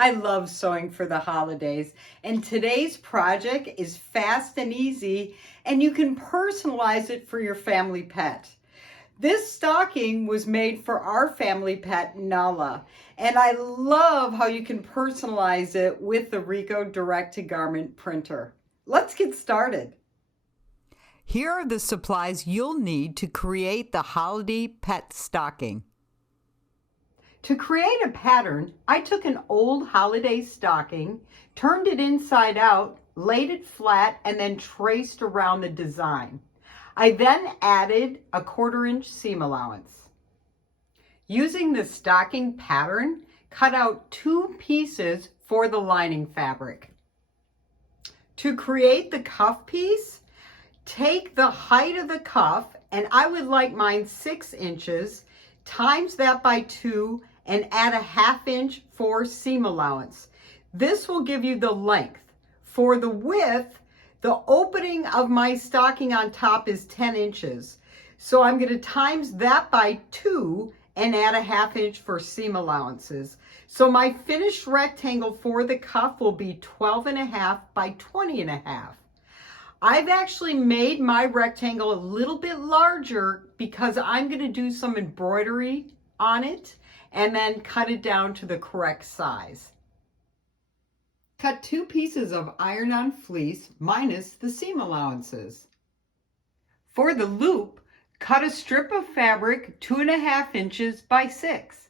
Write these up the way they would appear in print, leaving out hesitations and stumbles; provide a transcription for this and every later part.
I love sewing for the holidays, and today's project is fast and easy, and you can personalize it for your family pet. This stocking was made for our family pet, Nala, and I love how you can personalize it with the RICOH direct-to-garment printer. Let's get started. Here are the supplies you'll need to create the holiday pet stocking. To create a pattern, I took an old holiday stocking, turned it inside out, laid it flat, and then traced around the design. I then added a 1/4 inch seam allowance. Using the stocking pattern, cut out 2 pieces for the lining fabric. To create the cuff piece, take the height of the cuff, and I would like mine 6 inches, times that by 2, and add a 1/2 inch for seam allowance. This will give you the length. For the width, the opening of my stocking on top is 10 inches. So I'm going to times that by 2 and add a 1/2 inch for seam allowances. So my finished rectangle for the cuff will be 12.5 by 20.5. I've actually made my rectangle a little bit larger because I'm going to do some embroidery on it and then cut it down to the correct size. Cut 2 pieces of iron-on fleece minus the seam allowances. For the loop, cut a strip of fabric 2.5 inches by 6.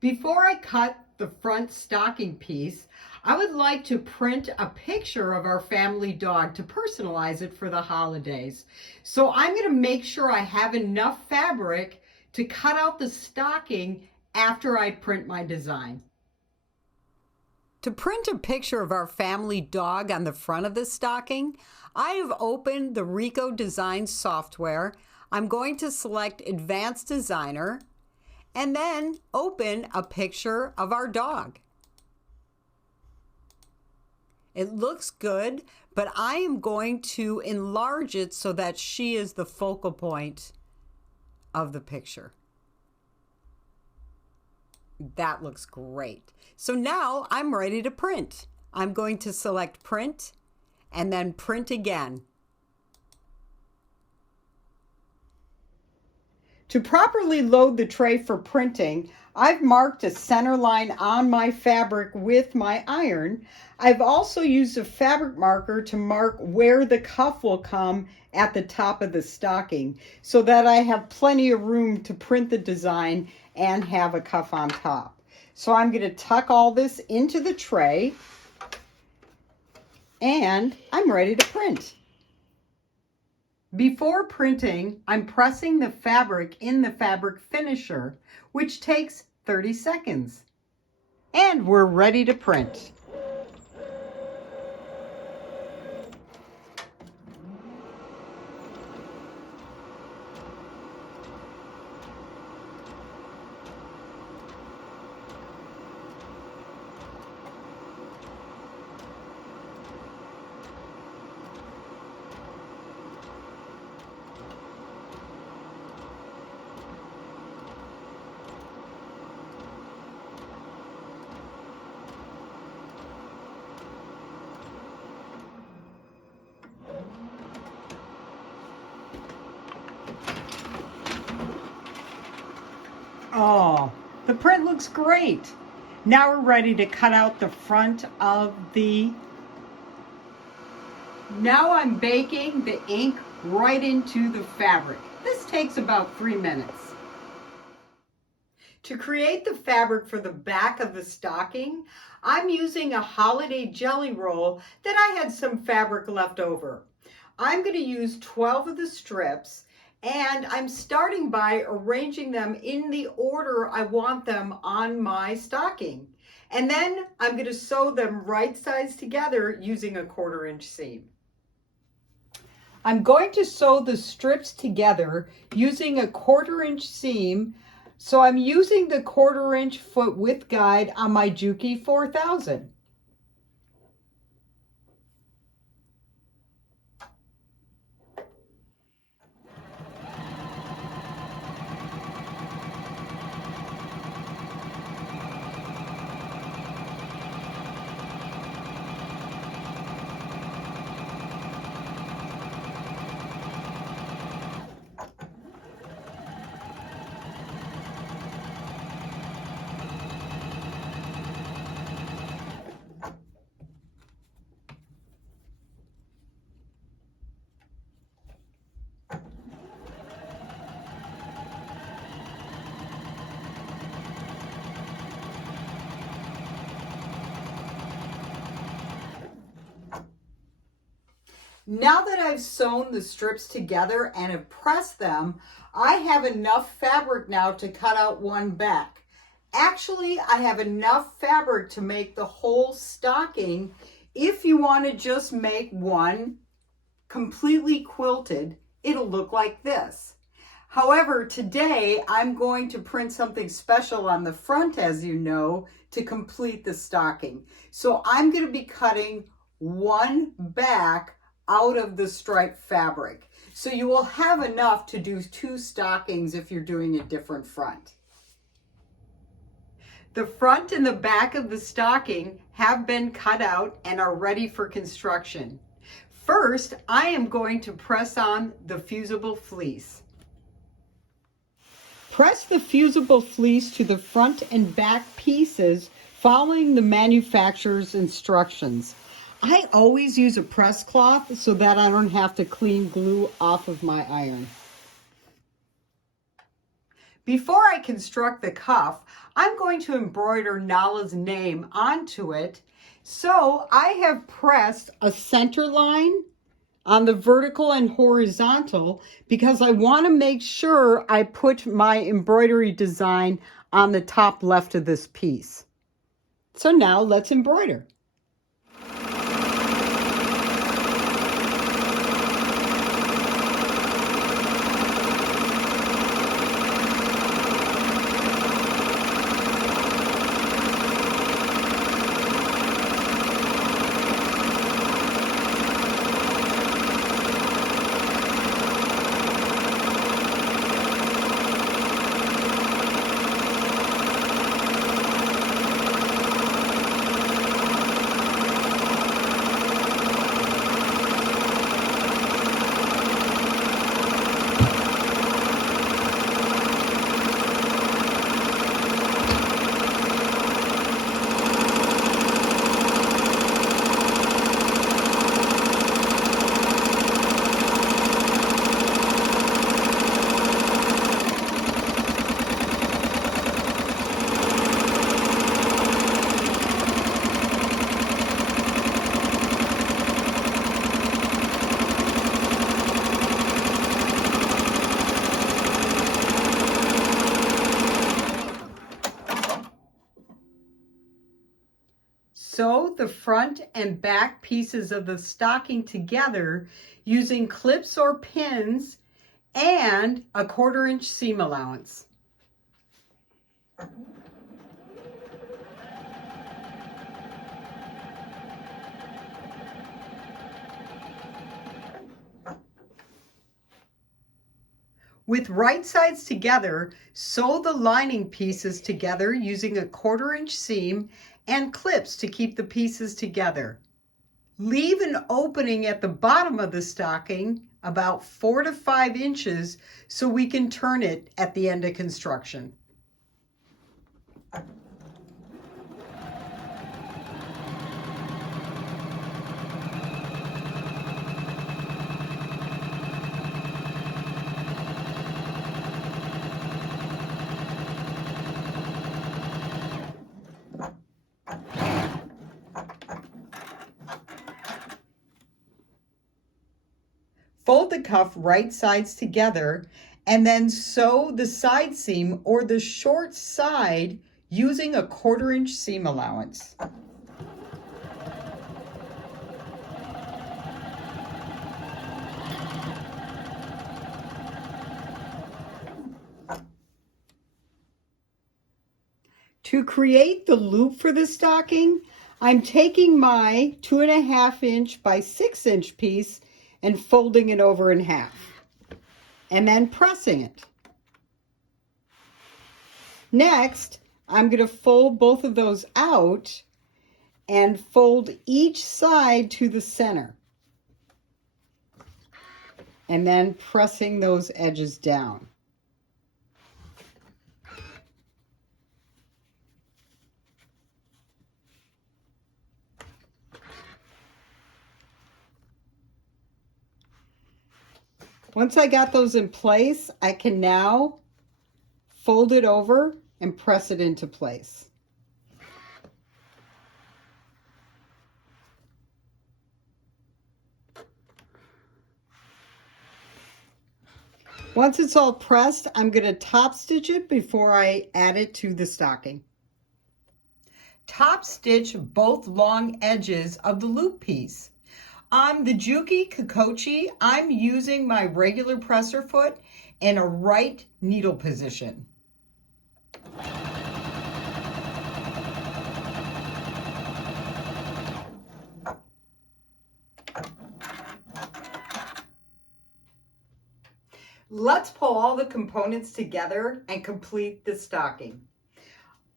Before I cut the front stocking piece, I would like to print a picture of our family dog to personalize it for the holidays. So I'm going to make sure I have enough fabric to cut out the stocking after I print my design. To print a picture of our family dog on the front of the stocking, I have opened the RICOH Design software. I'm going to select Advanced Designer and then open a picture of our dog. It looks good, but I am going to enlarge it so that she is the focal point of the picture. That looks great. So now I'm ready to print. I'm going to select print and then print again. To properly load the tray for printing, I've marked a center line on my fabric with my iron. I've also used a fabric marker to mark where the cuff will come at the top of the stocking so that I have plenty of room to print the design and have a cuff on top. So I'm going to tuck all this into the tray and I'm ready to print. Before printing, I'm pressing the fabric in the fabric finisher, which takes 30 seconds. And we're ready to print. Oh, the print looks great. Now we're ready to cut out the front of the... Now I'm baking the ink right into the fabric. This takes about 3 minutes. To create the fabric for the back of the stocking, I'm using a holiday jelly roll that I had some fabric left over. I'm going to use 12 of the strips, and I'm starting by arranging them in the order I want them on my stocking. And then I'm going to sew them right sides together using a 1/4 inch seam. I'm going to sew the strips together using a 1/4 inch seam. So I'm using the 1/4 inch foot width guide on my Juki 4000. Now that I've sewn the strips together and have pressed them, I have enough fabric now to cut out one back. Actually, I have enough fabric to make the whole stocking. If you want to just make one completely quilted, it'll look like this. However, today I'm going to print something special on the front, as you know, to complete the stocking. So I'm going to be cutting one back out of the striped fabric. So you will have enough to do two stockings if you're doing a different front. The front and the back of the stocking have been cut out and are ready for construction. First, I am going to press on the fusible fleece. Press the fusible fleece to the front and back pieces following the manufacturer's instructions. I always use a press cloth so that I don't have to clean glue off of my iron. Before I construct the cuff, I'm going to embroider Nala's name onto it. So I have pressed a center line on the vertical and horizontal because I want to make sure I put my embroidery design on the top left of this piece. So now let's embroider. Sew the front and back pieces of the stocking together using clips or pins and a 1/4 inch seam allowance. With right sides together, sew the lining pieces together using a 1/4 inch seam and clips to keep the pieces together. Leave an opening at the bottom of the stocking about 4 to 5 inches so we can turn it at the end of construction. Fold the cuff right sides together and then sew the side seam or the short side using a 1/4 inch seam allowance. To create the loop for the stocking, I'm taking my 2.5 inch by 6 inch piece and folding it over in half, and then pressing it. Next, I'm going to fold both of those out and fold each side to the center, and then pressing those edges down. Once I got those in place, I can now fold it over and press it into place. Once it's all pressed, I'm going to top stitch it before I add it to the stocking. Top stitch both long edges of the loop piece. On the Juki Kikochi, I'm using my regular presser foot in a right needle position. Let's pull all the components together and complete the stocking.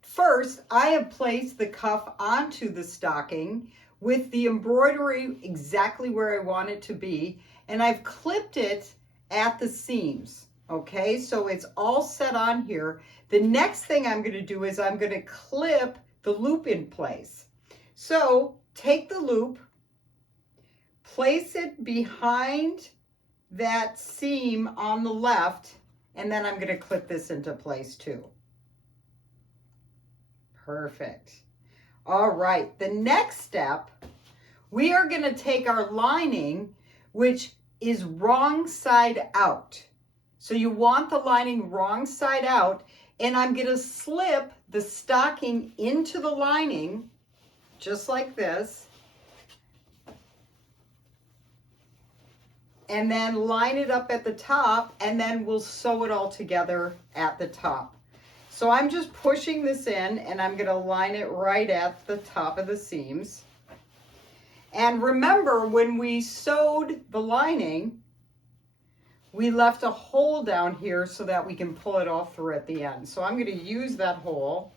First, I have placed the cuff onto the stocking with the embroidery exactly where I want it to be, and I've clipped it at the seams. Okay, so it's all set on here. The next thing I'm going to do is I'm going to clip the loop in place. So take the loop, place it behind that seam on the left, and then I'm going to clip this into place too. Perfect. All right, the next step, we are going to take our lining, which is wrong side out. So you want the lining wrong side out, and I'm going to slip the stocking into the lining, just like this, and then line it up at the top, and then we'll sew it all together at the top. So I'm just pushing this in, and I'm going to line it right at the top of the seams. And remember, when we sewed the lining, we left a hole down here so that we can pull it all through at the end. So I'm going to use that hole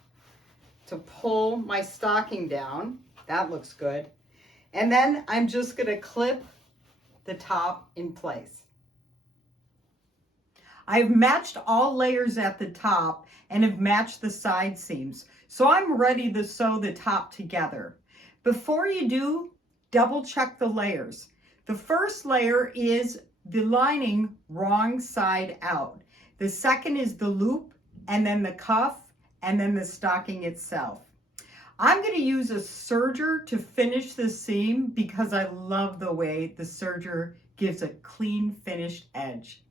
to pull my stocking down. That looks good. And then I'm just going to clip the top in place. I've matched all layers at the top and have matched the side seams. So I'm ready to sew the top together. Before you do, double check the layers. The first layer is the lining wrong side out. The second is the loop, and then the cuff, and then the stocking itself. I'm going to use a serger to finish the seam because I love the way the serger gives a clean finished edge.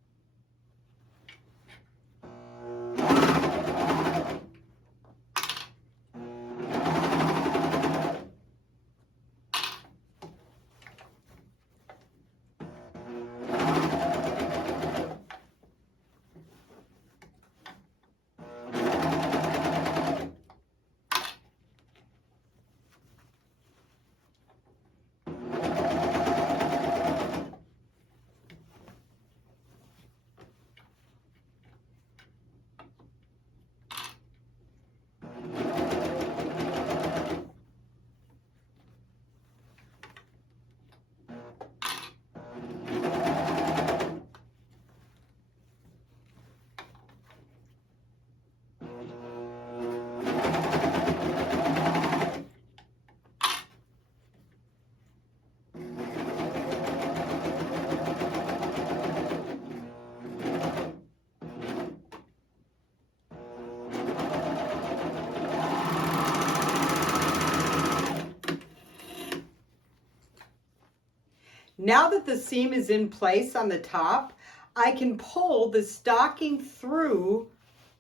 Now that the seam is in place on the top, I can pull the stocking through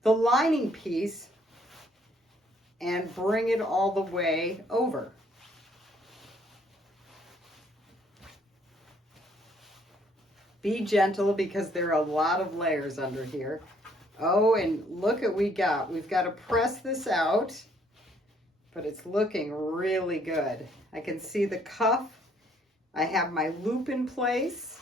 the lining piece and bring it all the way over. Be gentle because there are a lot of layers under here. Oh, and look at we've got to press this out, but it's looking really good. I can see the cuff. I have my loop in place.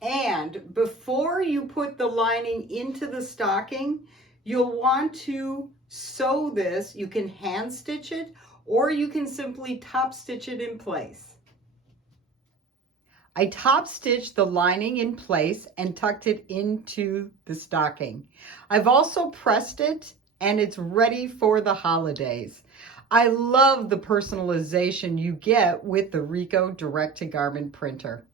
And before you put the lining into the stocking, you'll want to sew this. You can hand stitch it, or you can simply top stitch it in place. I top stitched the lining in place and tucked it into the stocking. I've also pressed it, and it's ready for the holidays. I love the personalization you get with the RICOH direct-to-garment printer.